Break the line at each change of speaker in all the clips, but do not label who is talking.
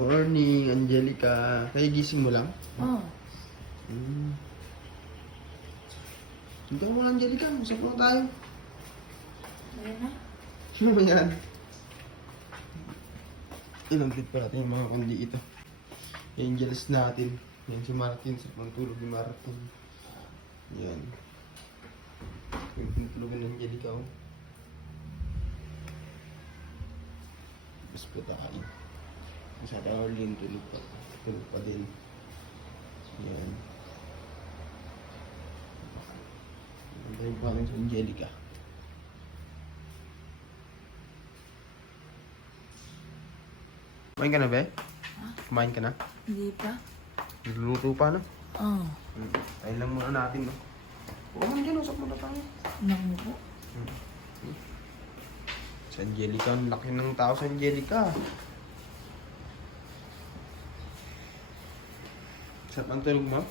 Morning, Angelica. Kaya gising mo lang?
Oh,
Hmm. Hindi mo lang, Angelica. Usap mo tayo.
ayun na.
Sino ba yan? Inangkit pa natin yung mga kundi ito. Angels natin. Yan si Martin. Sa pangtulog ni Martin. Yan. Yung tulugan ng Angelica, oh. Mas po tayo. Sa Arlene, tulog pa. Tulog pa din. Yan. Antayin pa namin sa Angelica. Kumain ka na, be? Kumain ka na?
Hindi pa.
Nagluluto pa, no?
Oh,
Hmm. Tayo lang muna natin, no? Oo, man dyan, usap muna tayo.
nang po.
Sa Angelica, ang laki ng tao sa Angelica. Saan ang tulog mo?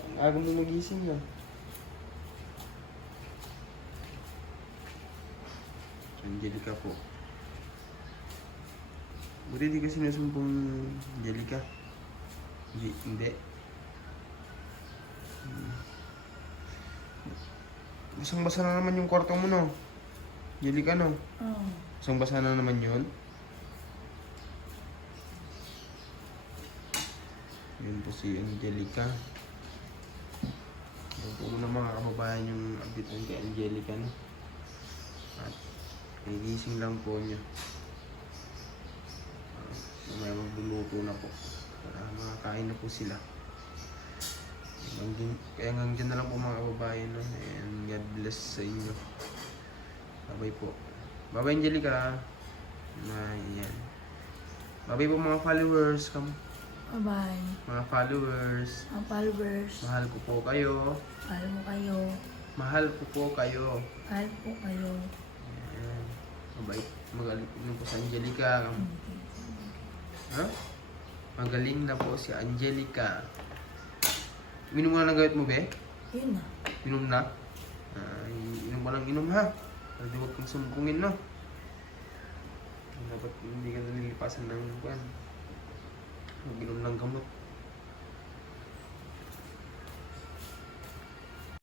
Ang aga mo magising. Sa Angelica po. Buti di ka sinusumpong Angelica. Hindi, hindi. Hmm. Basang-basa na naman yung kwarto mo, no? Angelica, no?
Oh,
Basang-basa na naman yun. Yun po si Angelica. Yan po muna mga kababayan yung update ng Angelica, no? At nagising lang po niya. Uh, may magluluto na po. Para makakain na po sila. Hanggang Kaya hanggang dyan na lang po mga kababayan, no? And God bless sa inyo. Bye po. Bye Angelica. Ayan. Bye po mga followers. Kam
bye-bye.
mga followers.
Mga followers,
Mahal ko po kayo.
mahal mo kayo.
Mahal ko po kayo.
Mahal po kayo.
Ayan. Mabait. Magaling na po si Angelica. Ha? Magaling na po si Angelica. Minom na ng gawit mo, be?
Yun na.
Inom na? Ay, inom ka lang inom ha. Di huwag kang sumpungin, no? Dapat hindi ka nalilipasan ng kwan. Mag-inom ng gamot.